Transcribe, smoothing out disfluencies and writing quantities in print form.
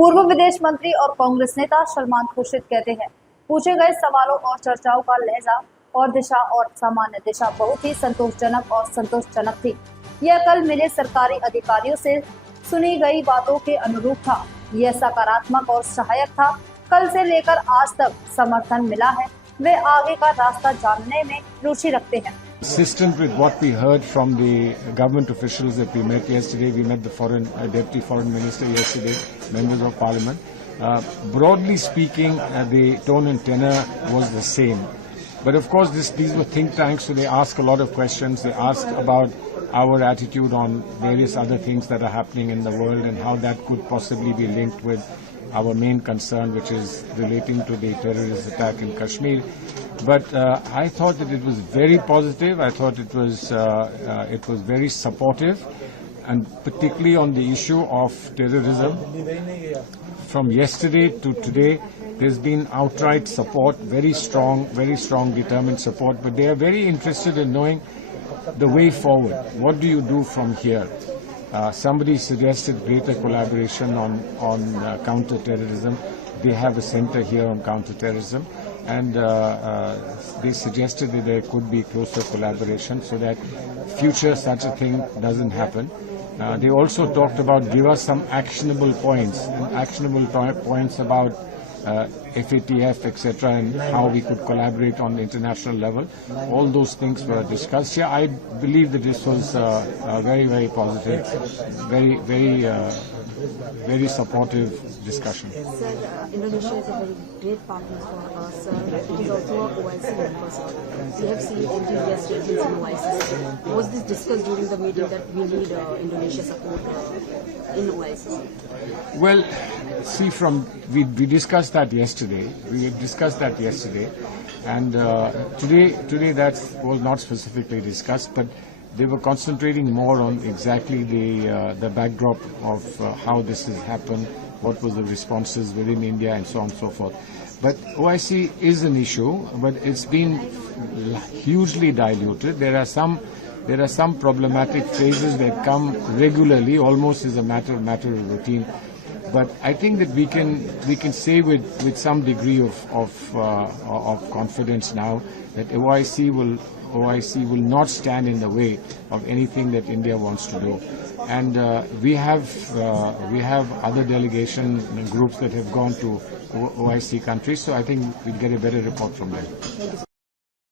पूर्व विदेश मंत्री और कांग्रेस नेता सलमान खुर्शीद कहते हैं, पूछे गए सवालों और चर्चाओं का लहजा और दिशा और सामान्य दिशा बहुत ही संतोषजनक थी। यह कल मिले सरकारी अधिकारियों से सुनी गई बातों के अनुरूप था। यह सकारात्मक और सहायक था। कल से लेकर आज तक समर्थन मिला है। वे आगे का रास्ता जानने में रुचि रखते हैं। Consistent with what we heard from the government officials that we met yesterday, we met the Deputy Foreign Minister yesterday, members of Parliament. Broadly speaking, the tone and tenor was the same. But of course, these were think tanks, so they ask a lot of questions. They ask about our attitude on various other things that are happening in the world and how that could possibly be linked with our main concern, which is relating to the terrorist attack in Kashmir. But I thought that it was very positive. I thought it was very supportive, and particularly on the issue of terrorism. From yesterday to today, there's been outright support, very strong, determined support. But they are very interested in knowing the way forward. What do you do from here? Somebody suggested greater collaboration on counter-terrorism. They have a center here on counter-terrorism, and they suggested that there could be closer collaboration so that future such a thing doesn't happen. They also talked about give us some actionable points about FATF, etc., and how we could collaborate on the international level. All those things were discussed. Yeah, I believe that this was very positive, very supportive discussion. Sir, Indonesia is a very great partner for us. It is also a OIC member, sir. We have seen India statements in OIC. Was this discussed during the meeting that we need Indonesia support in OIC? Well, see, we discussed that yesterday. And today that was not specifically discussed, but they were concentrating more on exactly the backdrop of how this has happened, what was the responses within India, and so on and so forth. But OIC is an issue, but it's been hugely diluted. There are some problematic phrases that come regularly, almost as a matter of routine. But I think that we can say with some degree of confidence now that OIC will not stand in the way of anything that India wants to do. And we have other delegation groups that have gone to OIC countries, so I think we'll get a better report from them.